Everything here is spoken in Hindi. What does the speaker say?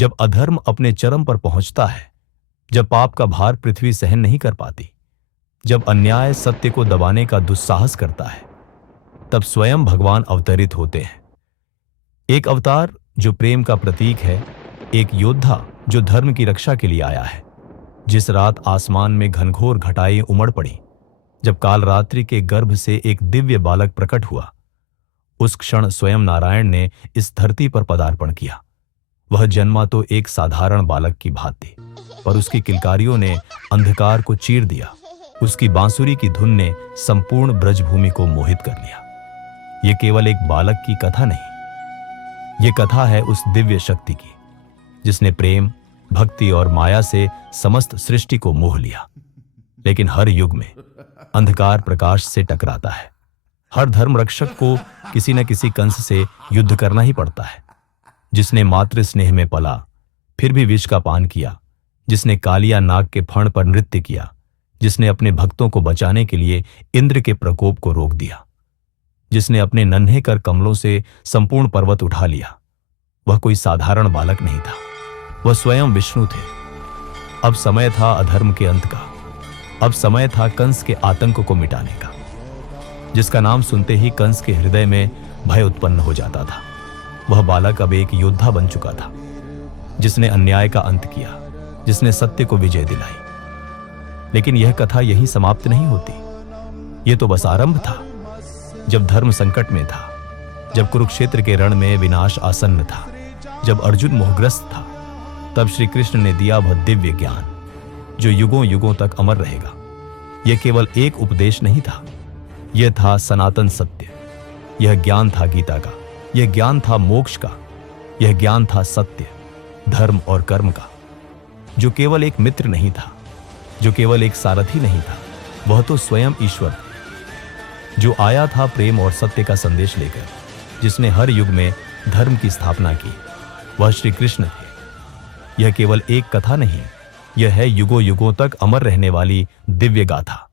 जब अधर्म अपने चरम पर पहुंचता है, जब पाप का भार पृथ्वी सहन नहीं कर पाती, जब अन्याय सत्य को दबाने का दुस्साहस करता है, तब स्वयं भगवान अवतरित होते हैं। एक अवतार जो प्रेम का प्रतीक है, एक योद्धा जो धर्म की रक्षा के लिए आया है। जिस रात आसमान में घनघोर घटाएं उमड़ पड़ी, जब कालरात्रि के गर्भ से एक दिव्य बालक प्रकट हुआ, उस क्षण स्वयं नारायण ने इस धरती पर पदार्पण किया। वह जन्मा तो एक साधारण बालक की भांति, पर उसकी किलकारियों ने अंधकार को चीर दिया। उसकी बांसुरी की धुन ने संपूर्ण ब्रजभूमि को मोहित कर लिया। यह केवल एक बालक की कथा नहीं, यह कथा है उस दिव्य शक्ति की जिसने प्रेम, भक्ति और माया से समस्त सृष्टि को मोह लिया। लेकिन हर युग में अंधकार प्रकाश से टकराता है। हर धर्म रक्षक को किसी न किसी कंस से युद्ध करना ही पड़ता है। जिसने मातृ स्नेह में पला फिर भी विष का पान किया, जिसने कालिया नाग के फण पर नृत्य किया, जिसने अपने भक्तों को बचाने के लिए इंद्र के प्रकोप को रोक दिया, जिसने अपने नन्हे कर कमलों से संपूर्ण पर्वत उठा लिया, वह कोई साधारण बालक नहीं था, वह स्वयं विष्णु थे। अब समय था अधर्म के अंत का, अब समय था कंस के आतंक को मिटाने का, जिसका नाम सुनते ही कंस के हृदय में भय उत्पन्न हो जाता था। वह बालक अब एक योद्धा बन चुका था, जिसने अन्याय का अंत किया, जिसने सत्य को विजय दिलाई। लेकिन यह कथा यहीं समाप्त नहीं होती। यह तो बस आरंभ था। जब धर्म संकट में था, जब कुरुक्षेत्र के रण में विनाश आसन्न था, जब अर्जुन मोहग्रस्त था, तब श्री कृष्ण ने दिया वह दिव्य ज्ञान जो युगों युगों तक अमर रहेगा। यह केवल एक उपदेश नहीं था, यह था सनातन सत्य। यह ज्ञान था गीता का, यह ज्ञान था मोक्ष का, यह ज्ञान था सत्य, धर्म और कर्म का। जो केवल एक मित्र नहीं था, जो केवल एक सारथी नहीं था, वह तो स्वयं ईश्वर था, जो आया था प्रेम और सत्य का संदेश लेकर, जिसने हर युग में धर्म की स्थापना की। वह श्री कृष्ण थे। यह केवल एक कथा नहीं, यह है युगों युगों तक अमर रहने वाली दिव्य गाथा।